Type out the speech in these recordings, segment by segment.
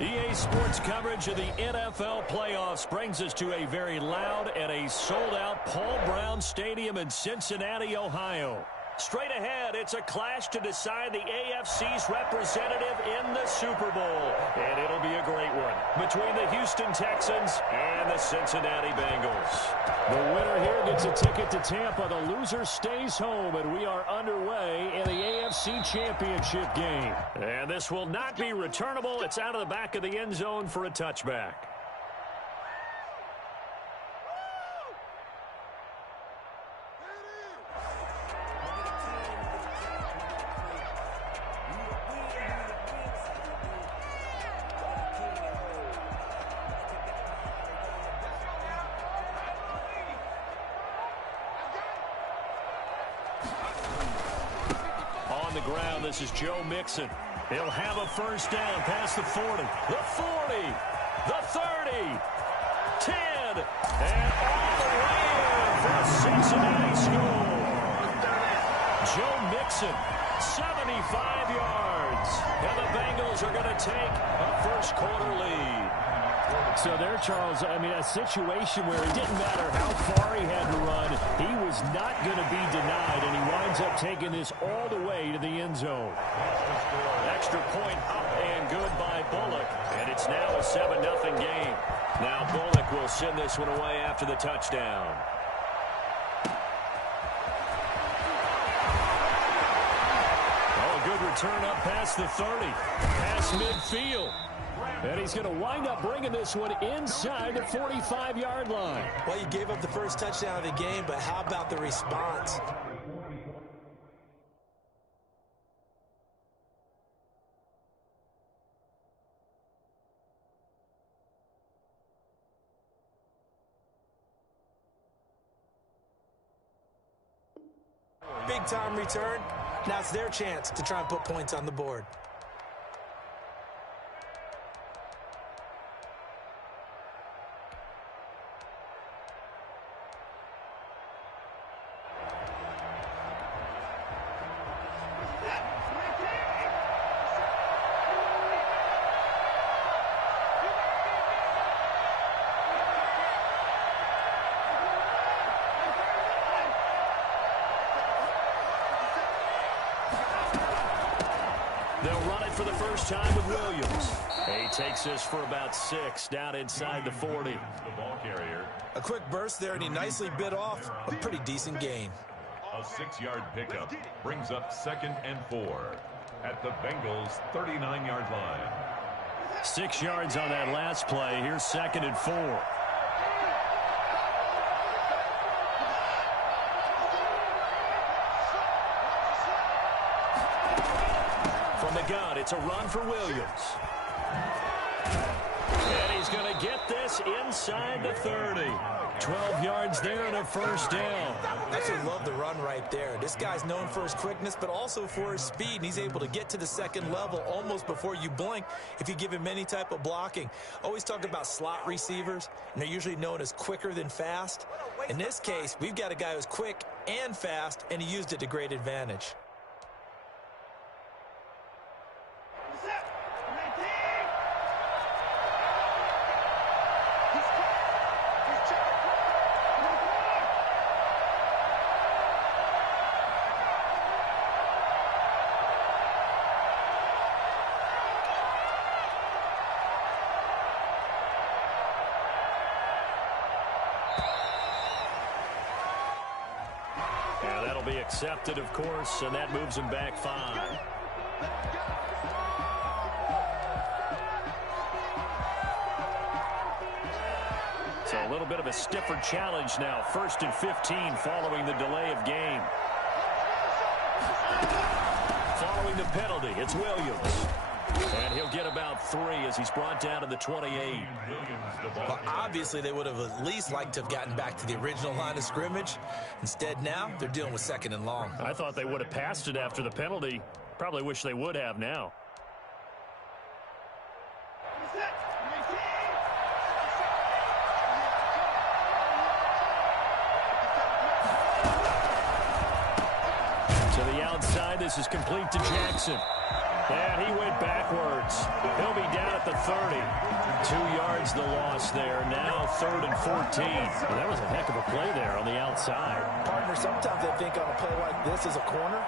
EA Sports coverage of the NFL playoffs brings us to a very loud and a sold-out Paul Brown Stadium in Cincinnati, Ohio. Straight ahead, it's a clash to decide the AFC's representative in the Super Bowl. And it'll be a great one between the Houston Texans and the Cincinnati Bengals. The winner here gets a ticket to Tampa. The loser stays home, and we are underway in the AFC Championship game. And this will not be returnable. It's out of the back of the end zone for a touchback. On the ground, this is Joe Mixon. He'll have a first down past the 40, the 40, the 30, 10, and all the way in for a Cincinnati score. Joe Mixon, 75 yards, and the Bengals are going to take a first quarter lead. So there, Charles, I mean, a situation where it didn't matter how far he had to run, he was not going to be denied, and he winds up taking this all the way to the end zone. Extra point up and good by Bullock, and it's now a 7-0 game. Now Bullock will send this one away after the touchdown. Oh, a good return up past the 30, past midfield. And he's going to wind up bringing this one inside the 45-yard line. Well, you gave up the first touchdown of the game, but how about the response? Big-time return. Now it's their chance to try and put points on the board. They'll run it for the first time with Williams. He takes this for about 6 down inside the 40. The ball carrier. A quick burst there, and he nicely bit off a pretty decent gain. A 6-yard pickup brings up 2nd and 4 at the Bengals' 39-yard line. 6 yards on that last play. Here's 2nd and 4. From the gun, it's a run for Williams. And he's going to get this inside the 30. 12 yards there and a first down. I actually love the run right there. This guy's known for his quickness, but also for his speed, and he's able to get to the second level almost before you blink if you give him any type of blocking. Always talk about slot receivers, and they're usually known as quicker than fast. In this case, we've got a guy who's quick and fast, and he used it to great advantage. Yeah, that'll be accepted, of course, and that moves him back 5. So a little bit of a stiffer challenge now. 1st and 15 following the delay of game. Following the penalty, it's Williams. And he'll get about 3 as he's brought down to the 28. Well, obviously, they would have at least liked to have gotten back to the original line of scrimmage. Instead, now they're dealing with 2nd and long. I thought they would have passed it after the penalty. Probably wish they would have now. To the outside, this is complete to Jackson. And he went backwards. He'll be down at the 30. 2 yards the loss there. Now 3rd and 14. Well, that was a heck of a play there on the outside. Partner, sometimes I think on a play like this as a corner,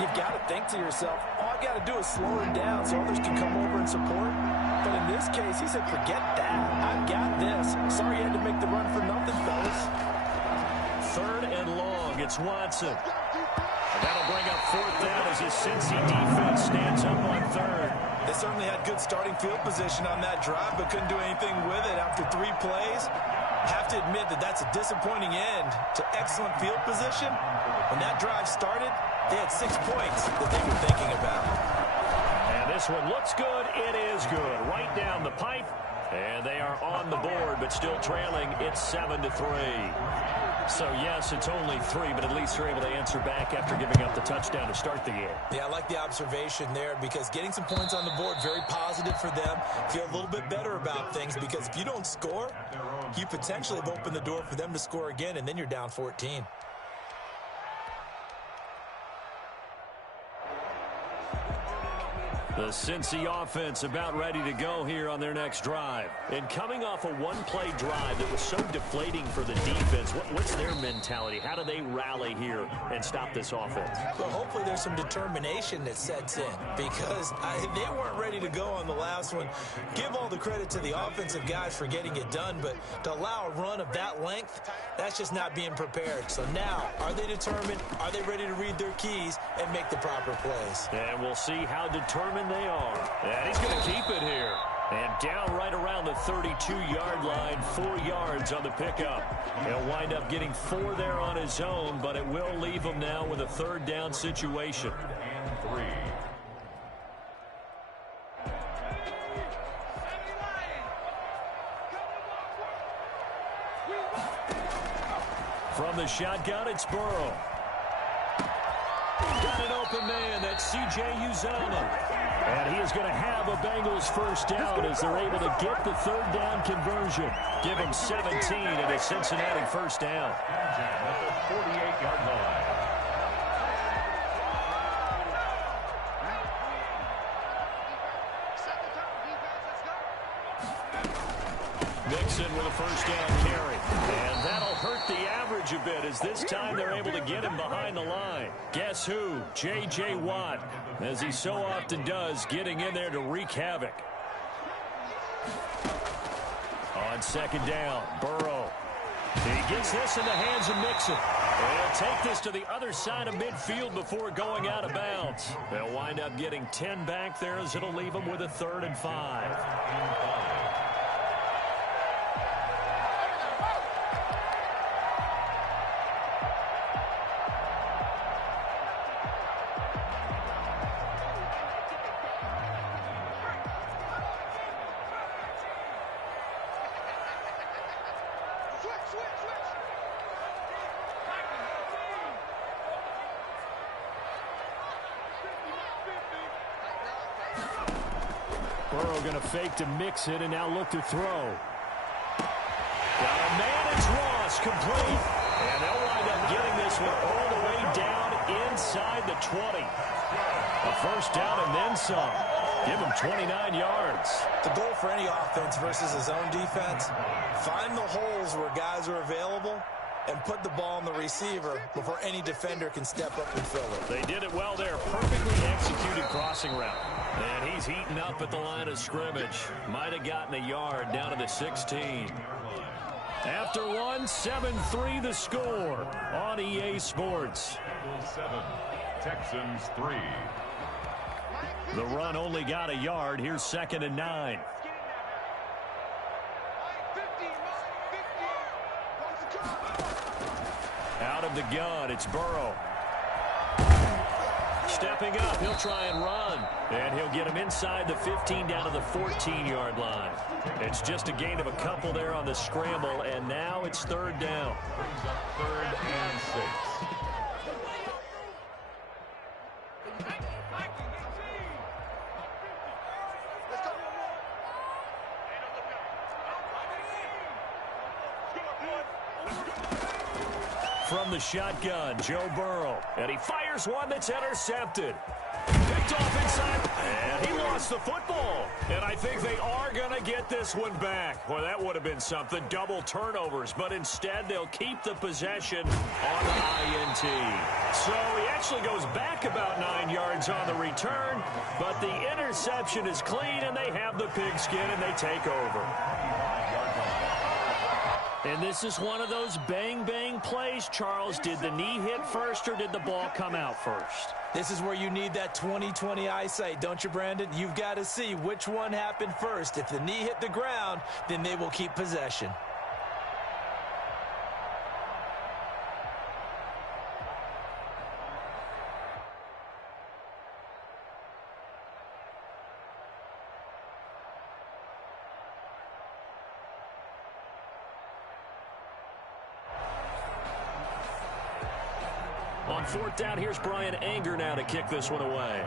you've got to think to yourself, all I got to do is slow him down so others can come over and support. But in this case, he said, forget that. I've got this. Sorry you had to make the run for nothing, fellas. 3rd and long. It's Watson. And that'll bring up 4th down as his Cincy defense stands up on 3rd. They certainly had good starting field position on that drive, but couldn't do anything with it after 3 plays. Have to admit that that's a disappointing end to excellent field position. When that drive started, they had 6 points that they were thinking about. And this one looks good. It is good. Right down the pipe. And they are on the board, but still trailing. It's 7-3. So, yes, it's only 3, but at least they're able to answer back after giving up the touchdown to start the game. Yeah, I like the observation there because getting some points on the board, very positive for them. Feel a little bit better about things because if you don't score, you potentially have opened the door for them to score again, and then you're down 14. The Cincy offense about ready to go here on their next drive. And coming off a one-play drive that was so deflating for the defense, what's their mentality? How do they rally here and stop this offense? Well, hopefully there's some determination that sets in because they weren't ready to go on the last one. Give all the credit to the offensive guys for getting it done, but to allow a run of that length, that's just not being prepared. So now, are they determined? Are they ready to read their keys and make the proper plays? And we'll see how determined they are. And he's going to keep it here. And down right around the 32-yard line, 4 yards on the pickup. He'll wind up getting 4 there on his own, but it will leave him now with a 3rd down situation. And 3. From the shotgun, it's Burrow. Got an open man. That's C.J. Uzomah. And he is going to have a Bengals 1st down as they're able to get the 3rd down conversion. Give him 17 at a Cincinnati 1st down. At the 48-yard line. Mixon with a 1st down carry. And that'll hurt the average a bit as this time they're able to get him behind the line. Guess who? J.J. Watt, as he so often does, getting in there to wreak havoc. On 2nd down, Burrow. He gets this in the hands of Mixon. And he'll take this to the other side of midfield before going out of bounds. They'll wind up getting 10 back there as it'll leave them with a 3rd and 5. Burrow going to fake to Mixon and now look to throw. Got a man, it's Ross, complete. And they'll wind up getting this one all the way down inside the 20. A 1st down and then some. Give him 29 yards. The goal for any offense versus his own defense, find the holes where guys are available and put the ball on the receiver before any defender can step up and fill it. They did it well there. Perfectly executed crossing route. And he's heating up at the line of scrimmage. Might have gotten a yard down to the 16. After one, 7-3 the score on EA Sports. 7, Texans 3. The run only got a yard. Here's 2nd and 9. Out of the gun, it's Burrow. Stepping up, he'll try and run. And he'll get him inside the 15 down to the 14-yard line. It's just a gain of a couple there on the scramble, and now it's 3rd down. Brings up 3rd and 6. From the shotgun, Joe Burrow. And he fires one that's intercepted. Big picked off inside. And he lost the football. And I think they are going to get this one back. Well, that would have been something. Double turnovers. But instead, they'll keep the possession on the INT. So he actually goes back about 9 yards on the return. But the interception is clean, and they have the pigskin, and they take over. And this is one of those bang-bang plays, Charles. Did the knee hit first, or did the ball come out first? This is where you need that 20/20 eyesight, don't you, Brandon? You've got to see which one happened first. If the knee hit the ground, then they will keep possession. On fourth down, here's Brian Anger now to kick this one away.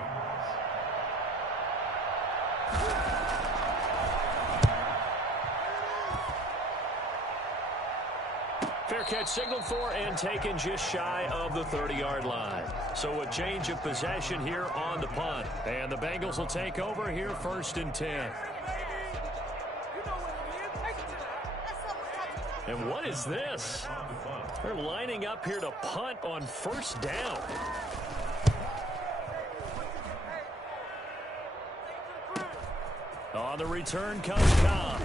Fair catch signaled for and taken just shy of the 30-yard line. So a change of possession here on the punt. And the Bengals will take over here, 1st and 10. And what is this? They're lining up here to punt on 1st down. On the return comes Cobb.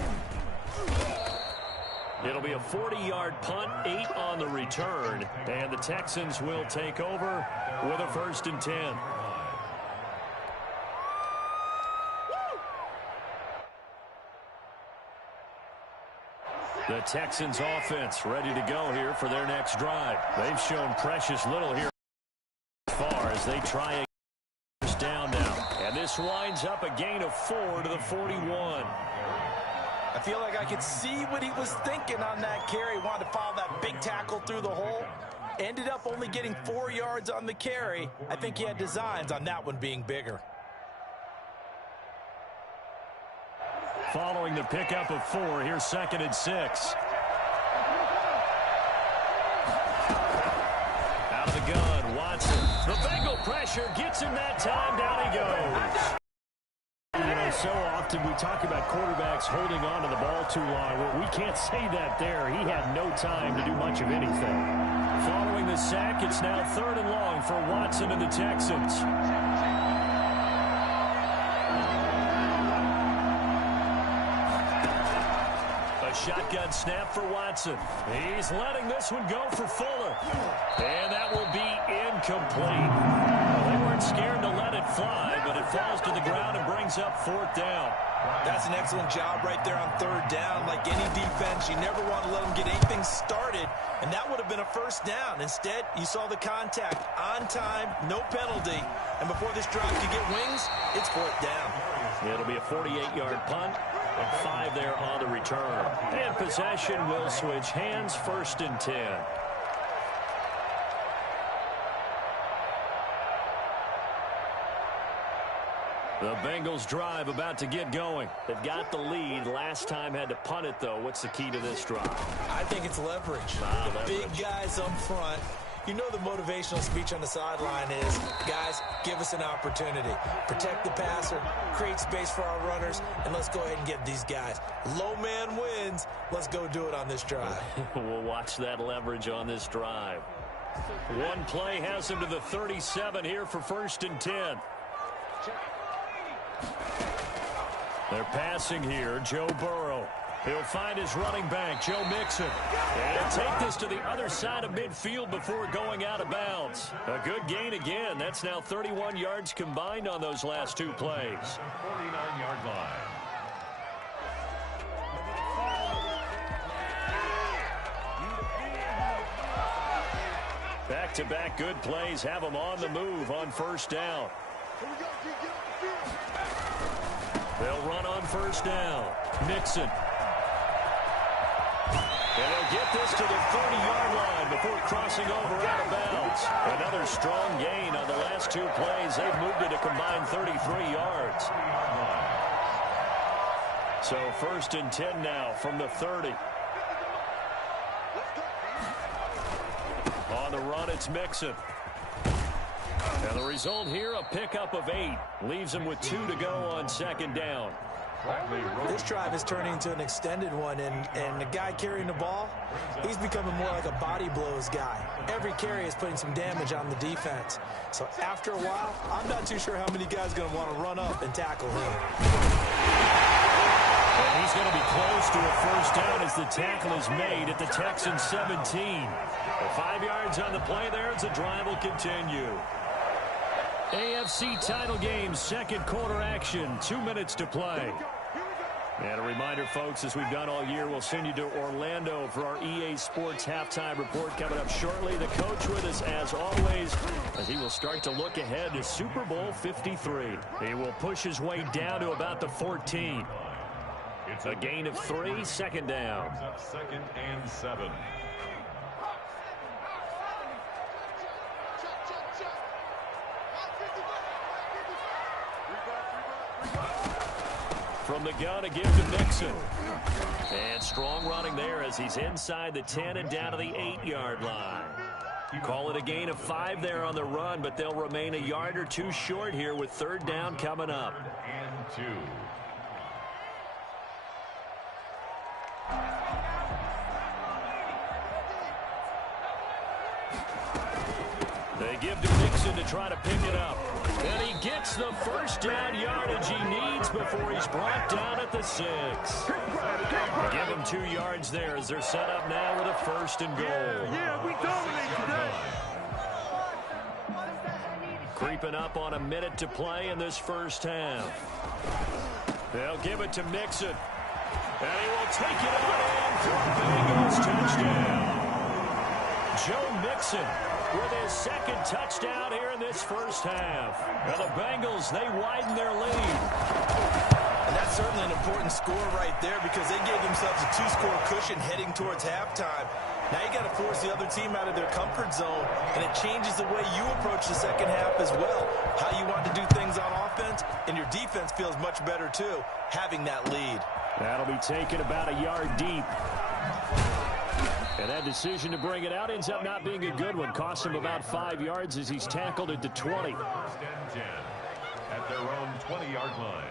It'll be a 40-yard punt, 8 on the return, and the Texans will take over with a 1st and 10. The Texans offense ready to go here for their next drive. They've shown precious little here as far as they try a first down now. And this winds up a gain of 4 to the 41. I feel like I could see what he was thinking on that carry. Wanted to follow that big tackle through the hole. Ended up only getting 4 yards on the carry. I think he had designs on that one being bigger. Following the pickup of 4, here's 2nd and 6. Out of the gun, Watson. The Bengal pressure gets him that time. Down he goes. You know, so often we talk about quarterbacks holding on to the ball too long. Well, we can't say that there. He had no time to do much of anything. Following the sack, it's now 3rd and long for Watson and the Texans. Shotgun snap for Watson. He's letting this one go for Fuller. And that will be incomplete. Well, they weren't scared to let it fly, but it falls to the ground and brings up 4th down. That's an excellent job right there on 3rd down. Like any defense, you never want to let them get anything started, and that would have been a 1st down. Instead, you saw the contact on time, no penalty, and before this drive could get wings, it's 4th down. It'll be a 48-yard punt. And 5 there on the return. And possession will switch hands, 1st and 10. The Bengals drive about to get going. They've got the lead. Last time had to punt it, though. What's the key to this drive? I think it's leverage. Big guys up front. You know the motivational speech on the sideline is, guys, give us an opportunity. Protect the passer, create space for our runners, and let's go ahead and get these guys. Low man wins. Let's go do it on this drive. We'll watch that leverage on this drive. One play has him to the 37 here for 1st and 10. They're passing here, Joe Burrow. He'll find his running back, Joe Mixon. And take this to the other side of midfield before going out of bounds. A good gain again. That's now 31 yards combined on those last 2 plays. 49-yard line. Back-to-back good plays have them on the move on 1st down. They'll run on 1st down. Mixon. And they'll get this to the 30-yard line before crossing over out of bounds. Another strong gain on the last 2 plays. They've moved it a combined 33 yards. So 1st and 10 now from the 30. On the run, it's Mixon. And the result here, a pickup of 8. Leaves him with 2 to go on second down. This drive is turning into an extended one, and the guy carrying the ball, he's becoming more like a body blows guy. Every carry is putting some damage on the defense. So after a while, I'm not too sure how many guys are going to want to run up and tackle him. And he's going to be close to a first down as the tackle is made at the Texans 17. 5 yards on the play there as the drive will continue. AFC title game, second quarter action, 2 minutes to play. And a reminder, folks, as we've done all year, we'll send you to Orlando for our EA Sports halftime report coming up shortly. The coach with us, as always, as he will start to look ahead to Super Bowl 53. He will push his way down to about the 14. It's a gain of 3, second down. Second and 7. From the gun, a give to Mixon. And strong running there as he's inside the 10 and down to the 8-yard line. Call it a gain of 5 there on the run, but they'll remain a yard or 2 short here with third down coming up. And 2. They give to Mixon to try to pick it up. And he gets the first down yardage he needs before he's brought down at the 6. Give him 2 yards there as they're set up now with a first and goal. Yeah, we dominate today. Creeping up on a minute to play in this first half. They'll give it to Mixon. And he will take it on in for a Bengals touchdown. Joe Mixon with his second touchdown here in this first half. Now the Bengals, they widen their lead. And that's certainly an important score right there because they gave themselves a 2-score cushion heading towards halftime. Now you got to force the other team out of their comfort zone, and it changes the way you approach the second half as well. How you want to do things on offense, and your defense feels much better too, having that lead. That'll be taken about a yard deep. And that decision to bring it out ends up not being a good one. Costs him about 5 yards as he's tackled at the 20. First and 10 at their own 20-yard line.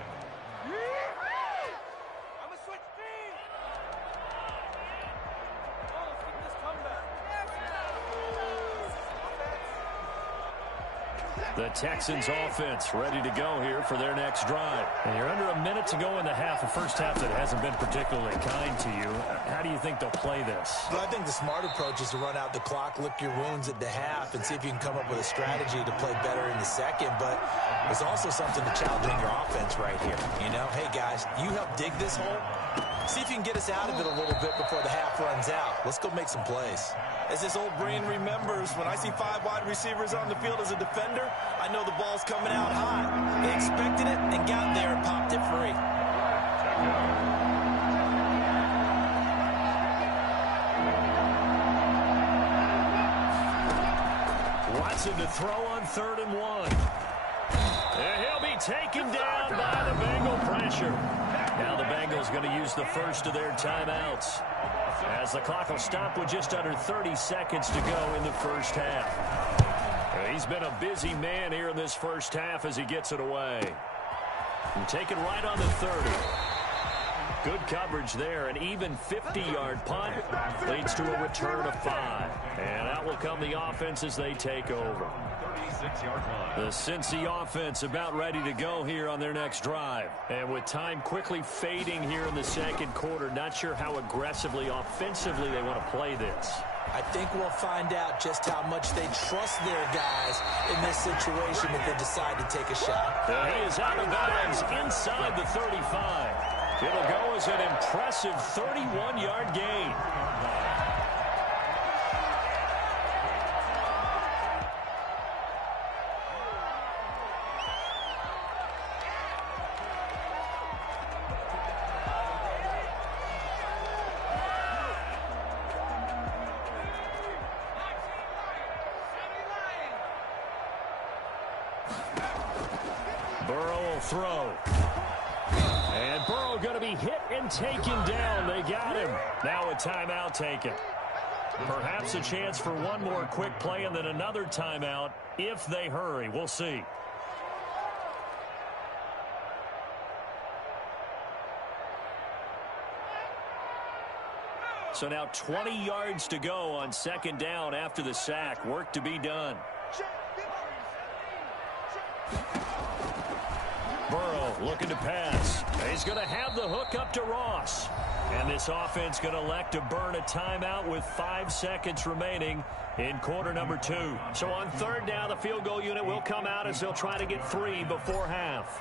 The Texans offense ready to go here for their next drive. And you're under a minute to go in the half, a first half that hasn't been particularly kind to you. How do you think they'll play this? Well, I think the smart approach is to run out the clock, lick your wounds at the half, and see if you can come up with a strategy to play better in the second. But it's also something to challenge on your offense right here. You know, hey, guys, you help dig this hole. See if you can get us out of it a little bit before the half runs out. Let's go make some plays. As this old brain remembers, when I see 5 wide receivers on the field as a defender, I know the ball's coming out high. They expected it and got there and popped it free. Watson to throw on 3rd and 1. And he'll be taken down by the Bengal pressure. Now the Bengals going to use the first of their timeouts, as the clock will stop with just under 30 seconds to go in the first half. He's been a busy man here in this first half as he gets it away. And taken right on the 30. Good coverage there. An even 50-yard punt leads to a return of 5. And out will come the offense as they take over. 36-yard line. The Cincy offense about ready to go here on their next drive. And with time quickly fading here in the second quarter, not sure how aggressively, offensively they want to play this. I think we'll find out just how much they trust their guys in this situation if they decide to take a shot. He is out of bounds inside the 35. It'll go as an impressive 31-yard gain. Burrow will throw. And Burrow going to be hit and taken down. They got him. Now a timeout taken. Perhaps a chance for one more quick play and then another timeout if they hurry. We'll see. So now 20 yards to go on second down after the sack. Work to be done. Burrow looking to pass. He's going to have the hook up to Ross. And this offense going to elect to burn a timeout with 5 seconds remaining in quarter number 2. So on third down, the field goal unit will come out as they'll try to get 3 before half.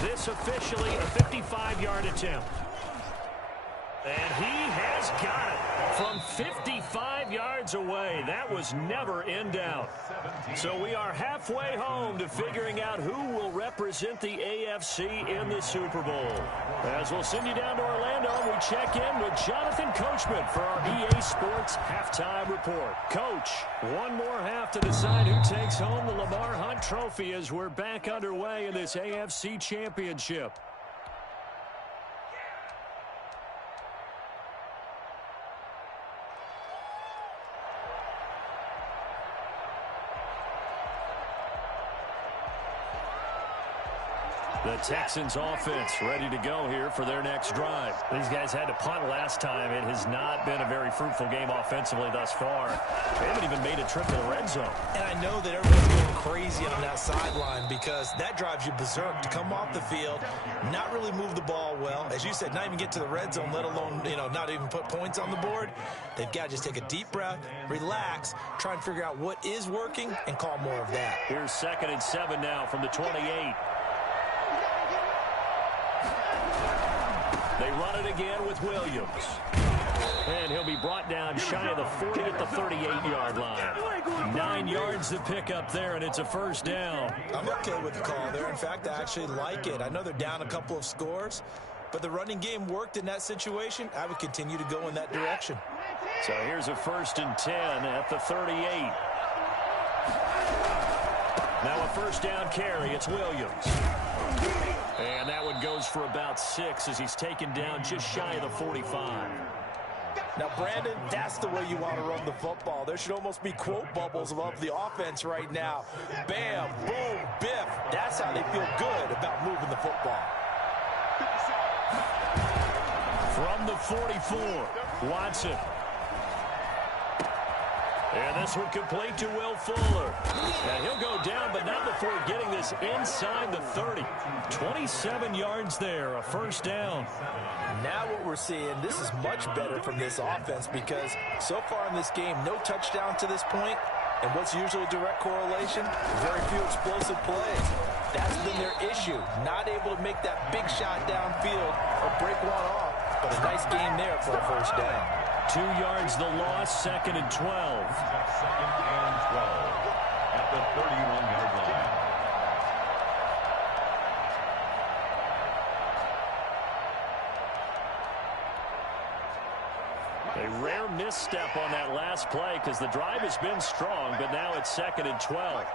This officially a 55-yard attempt. And he has got it from 55 yards away. That was never in doubt. So we are halfway home to figuring out who will represent the AFC in the Super Bowl. As we'll send you down to Orlando, we check in with Jonathan Coachman for our EA Sports Halftime Report. Coach, one more half to decide who takes home the Lamar Hunt Trophy as we're back underway in this AFC Championship. The Texans offense ready to go here for their next drive. These guys had to punt last time. It has not been a very fruitful game offensively thus far. They haven't even made a trip to the red zone. And I know that everyone's going crazy on that sideline because that drives you berserk to come off the field, not really move the ball well. As you said, not even get to the red zone, let alone, not even put points on the board. They've got to just take a deep breath, relax, try and figure out what is working, and call more of that. Here's 2nd and 7 now from the 28. They run it again with Williams. And he'll be brought down shy of the 40 at the 38-yard line. 9 yards to pick up there, and it's a first down. I'm okay with the call there. In fact, I actually like it. I know they're down a couple of scores, but the running game worked in that situation. I would continue to go in that direction. So here's a 1st and 10 at the 38. Now a first down carry. It's Williams. And that one goes for about 6 as he's taken down just shy of the 45. Now, Brandon, that's the way you want to run the football. There should almost be quote bubbles above the offense right now. Bam, boom, biff. That's how they feel good about moving the football. From the 44, Watson. And this one complete to Will Fuller. And he'll go down, but not before getting this inside the 30. 27 yards there, a first down. Now what we're seeing, this is much better from this offense because so far in this game, no touchdown to this point. And what's usually a direct correlation? Very few explosive plays. That's been their issue. Not able to make that big shot downfield or break one off. But a nice game there for a first down. 2 yards the loss, 2nd and 12. 2nd and 12 at the 31-yard line. A rare misstep on that last play because the drive has been strong, but now it's 2nd and 12.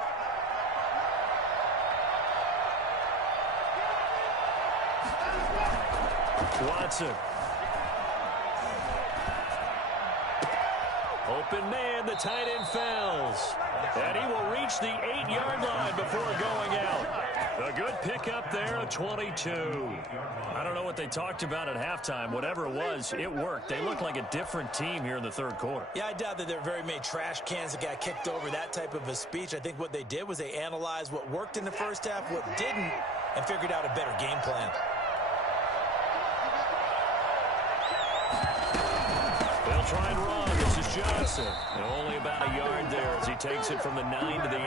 Watson. Open man, the tight end fouls. And he will reach the 8-yard line before going out. A good pickup there, a 22. I don't know what they talked about at halftime. Whatever it was, it worked. They look like a different team here in the third quarter. Yeah, I doubt that there are very many trash cans that got kicked over, that type of a speech. I think what they did was they analyzed what worked in the first half, what didn't, and figured out a better game plan. They'll try and run. This is Johnson. And only about a yard there as he takes it from the 9 to the 8.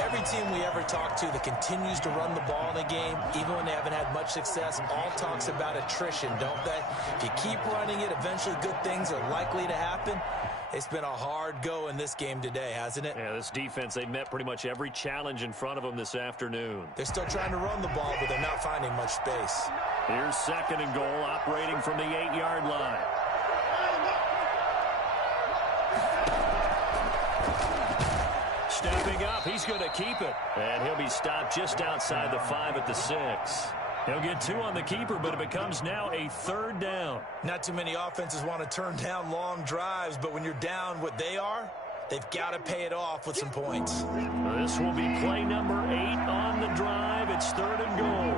Every team we ever talk to that continues to run the ball in a game, even when they haven't had much success, all talks about attrition, don't they? If you keep running it, eventually good things are likely to happen. It's been a hard go in this game today, hasn't it? Yeah, this defense, they met pretty much every challenge in front of them this afternoon. They're still trying to run the ball, but they're not finding much space. Here's 2nd and goal, operating from the 8-yard line. Stepping up, he's going to keep it. And he'll be stopped just outside the 5 at the 6. He'll get 2 on the keeper, but it becomes now a 3rd down. Not too many offenses want to turn down long drives, but when you're down what they are, they've got to pay it off with some points. This will be play number 8 on the drive. It's 3rd and goal.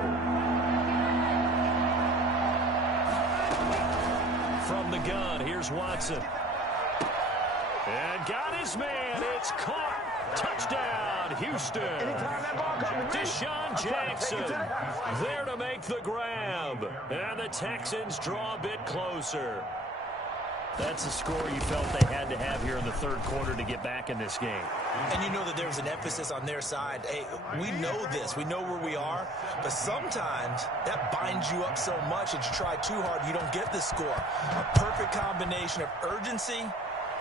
From the gun, here's Watson. And got his man. It's caught. Touchdown, Houston. Deshaun Jackson there to make the grab. And the Texans draw a bit closer. That's a score you felt they had to have here in the 3rd quarter to get back in this game. And you know that there's an emphasis on their side. Hey, we know this. We know where we are. But sometimes that binds you up so much that you try too hard, you don't get the score. A perfect combination of urgency,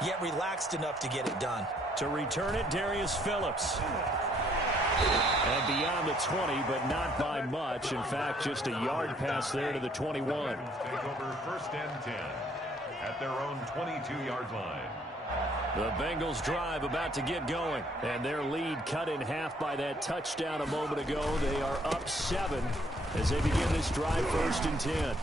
yet relaxed enough to get it done. To return it, Darius Phillips. And beyond the 20, but not by much. In fact, just a yard pass there to the 21. Take over 1st and 10 at their own 22-yard line. The Bengals drive about to get going. And their lead cut in half by that touchdown a moment ago. They are up 7 as they begin this drive 1st and 10.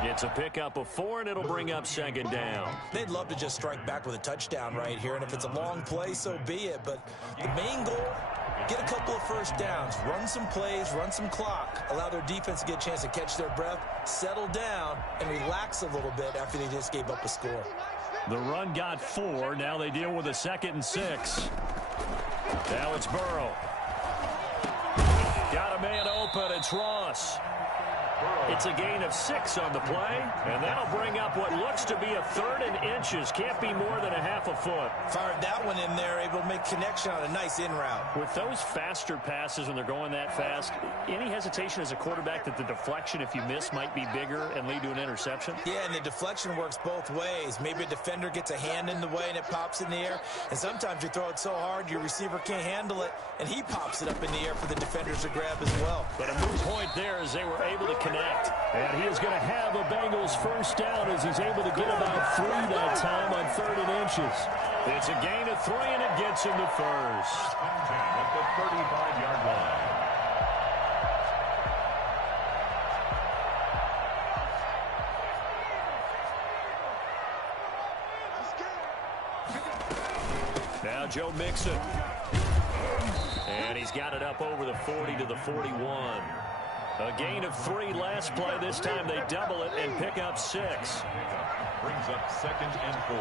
It's a pickup of 4, and it'll bring up 2nd down. They'd love to just strike back with a touchdown right here, and if it's a long play, so be it. But the main goal, get a couple of 1st downs, run some plays, run some clock, allow their defense to get a chance to catch their breath, settle down, and relax a little bit after they just gave up a score. The run got 4. Now they deal with a 2nd and 6. Now it's Burrow. Got a man open. It's Ross. It's a gain of 6 on the play, and that'll bring up what looks to be a 3rd and inches. Can't be more than a half a foot. Fired that one in there, able to make connection on a nice in route. With those faster passes when they're going that fast, any hesitation as a quarterback that the deflection, if you miss, might be bigger and lead to an interception? Yeah, and the deflection works both ways. Maybe a defender gets a hand in the way and it pops in the air, and sometimes you throw it so hard your receiver can't handle it, and he pops it up in the air for the defenders to grab as well. But a moot point there as they were able to connect. And he is going to have a Bengals 1st down as he's able to get about 3 that time on 3rd and inches. It's a gain of 3, and it gets him to 1st. At the 35-yard line. Now Joe Mixon. And he's got it up over the 40 to the 41. A gain of 3 last play. This time they double it and pick up 6. Brings up 2nd and 4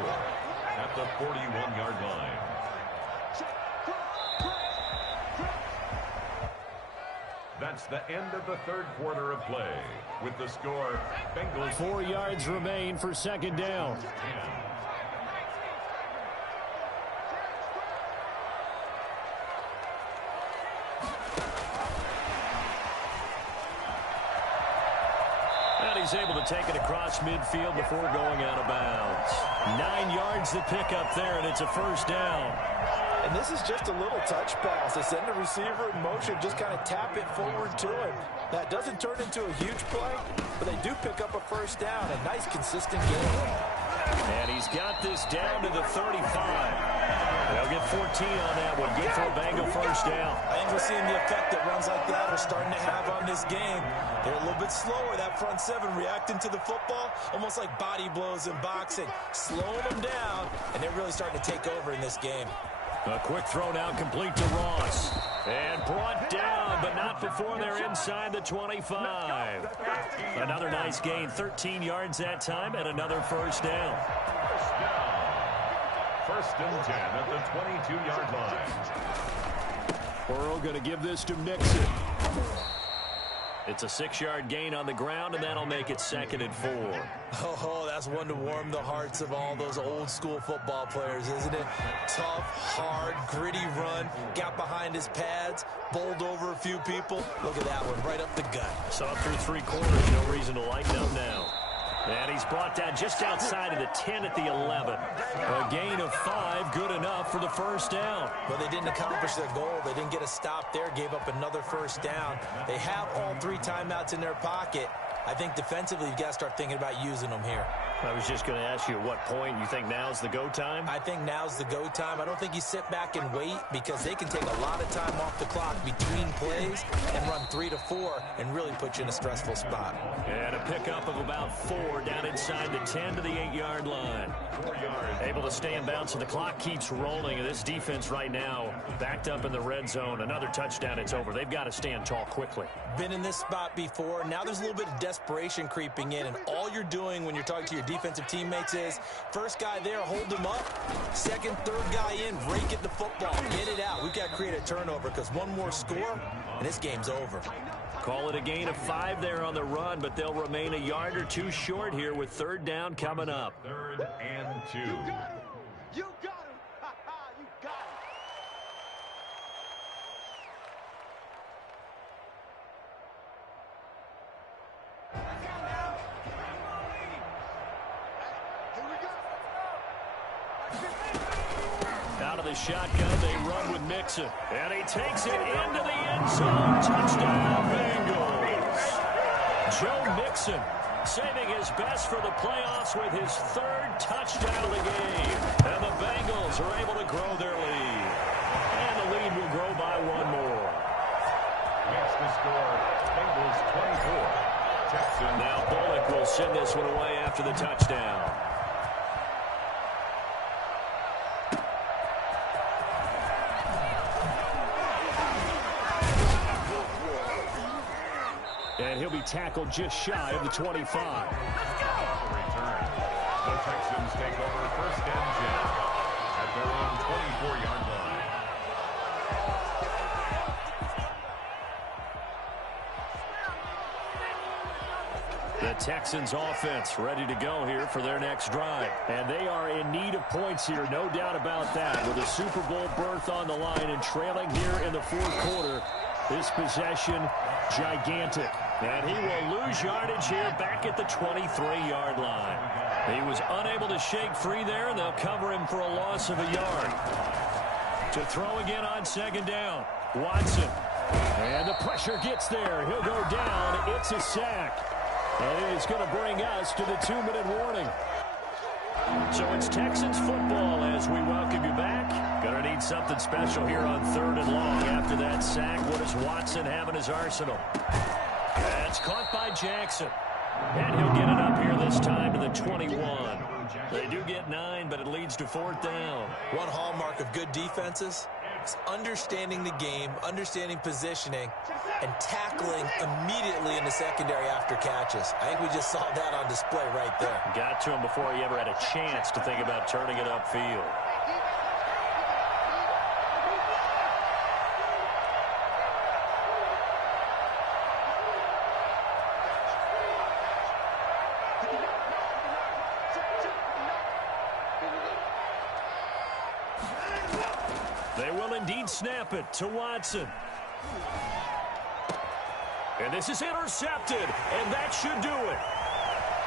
at the 41-yard line. That's the end of the 3rd quarter of play. With the score, Bengals. 4 yards remain for 2nd down. He's able to take it across midfield before going out of bounds. 9 yards to pick up there, and it's a 1st down. And this is just a little touch pass. They send the receiver in motion, just kind of tap it forward to him. That doesn't turn into a huge play, but they do pick up a 1st down. A nice, consistent game. And he's got this down to the 35. They'll get 14 on that one. Good for a Bengal 1st down. I think we're seeing the effect that runs like that are starting to have on this game. They're a little bit slower, that front 7 reacting to the football, almost like body blows in boxing. Slowing them down, and they're really starting to take over in this game. A quick throw now complete to Ross. And brought down, but not before they're inside the 25. Another nice gain, 13 yards that time, and another 1st down. 1st and 10 at the 22-yard line. Burrow going to give this to Mixon. It's a 6-yard gain on the ground, and that'll make it 2nd and 4. Oh, that's one to warm the hearts of all those old-school football players, isn't it? Tough, hard, gritty run, got behind his pads, bowled over a few people. Look at that one, right up the gut. Saw through 3 quarters, no reason to lighten up now. And he's brought down just outside of the 10 at the 11. A gain of 5, good enough for the 1st down. Well, they didn't accomplish their goal. They didn't get a stop there, gave up another 1st down. They have all 3 timeouts in their pocket. I think defensively, you've got to start thinking about using them here. I was just going to ask you at what point you think now's the go time? I think now's the go time. I don't think you sit back and wait because they can take a lot of time off the clock between plays and run 3 to 4 and really put you in a stressful spot. And a pickup of about 4 down inside the 10 to the 8-yard line. Able to stay in bounds, and the clock keeps rolling. And this defense right now backed up in the red zone. Another touchdown, it's over. They've got to stand tall quickly. Been in this spot before. Now there's a little bit of desperation creeping in, and all you're doing when you're talking to your defensive teammates is first guy there, hold him up. Second, third guy in, rake it the football. Get it out. We've got to create a turnover because one more score, and this game's over. Call it a gain of 5 there on the run, but they'll remain a yard or 2 short here with third down coming up. 3rd and 2. You got him. You got him. You got him. Out of the shotgun, they run with Mixon. And he takes it into the end zone. Touchdown, Bengals. Joe Mixon saving his best for the playoffs with his 3rd touchdown of the game. And the Bengals are able to grow their lead. And the lead will grow by 1 more. Makes the score Bengals 24. Texans. Now Bullock will send this one away after the touchdown. And he'll be tackled just shy of the 25. Return. The Texans take over 1st and 10 at their own 24-yard line. The Texans offense ready to go here for their next drive. And they are in need of points here, no doubt about that. With a Super Bowl berth on the line and trailing here in the 4th quarter, this possession gigantic. And he will lose yardage here back at the 23-yard line. He was unable to shake free there, and they'll cover him for a loss of a yard. To throw again on 2nd down, Watson. And the pressure gets there. He'll go down. It's a sack. And it is going to bring us to the 2-minute warning. So it's Texans football as we welcome you back. Going to need something special here on 3rd and long after that sack. What does Watson have in his arsenal? That's caught by Jackson. And he'll get it up here this time to the 21. They do get 9, but it leads to 4th down. One hallmark of good defenses is understanding the game, understanding positioning, and tackling immediately in the secondary after catches. I think we just saw that on display right there. Got to him before he ever had a chance to think about turning it upfield. They will indeed snap it to Watson. And this is intercepted, and that should do it.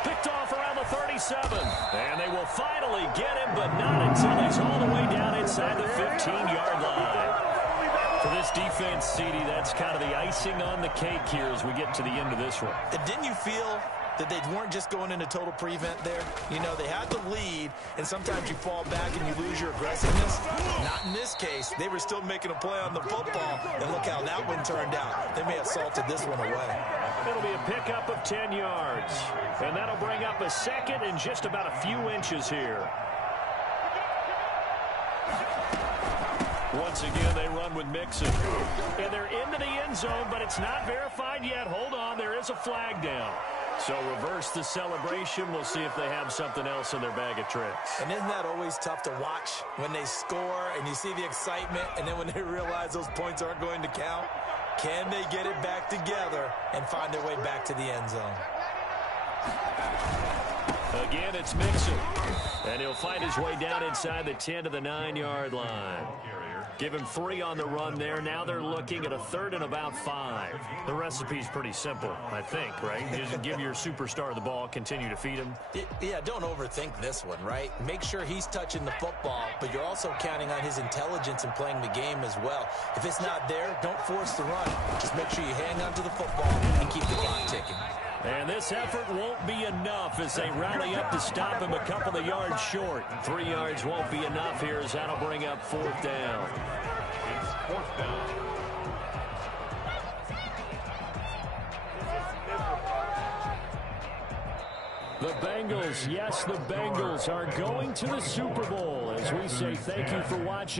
Picked off around the 37. And they will finally get him, but not until he's all the way down inside the 15-yard line. For this defense, CD, that's kind of the icing on the cake here as we get to the end of this one. And didn't you feel that they weren't just going into total prevent there? You know, they had the lead, and sometimes you fall back and you lose your aggressiveness. Not in this case. They were still making a play on the football, and look how that one turned out. They may have salted this one away. It'll be a pickup of 10 yards. And that'll bring up a 2nd and just about a few inches here. Once again, they run with Mixon. And they're into the end zone, but it's not verified yet. Hold on, there is a flag down. So reverse the celebration. We'll see if they have something else in their bag of tricks. And isn't that always tough to watch when they score and you see the excitement, and then when they realize those points aren't going to count? Can they get it back together and find their way back to the end zone? Again, it's Mixon. And he'll find his way down inside the 10 to the 9-yard line. Give him 3 on the run there. Now they're looking at a 3rd and about 5. The recipe's pretty simple, I think, right? Just give your superstar the ball, continue to feed him. Yeah, don't overthink this one, right? Make sure he's touching the football, but you're also counting on his intelligence in playing the game as well. If it's not there, don't force the run. Just make sure you hang on to the football and keep the clock ticking. And this effort won't be enough as they rally up to stop him a couple of yards short. 3 yards won't be enough here as that'll bring up 4th down. It's 4th down. The Bengals, yes, the Bengals are going to the Super Bowl as we say thank you for watching.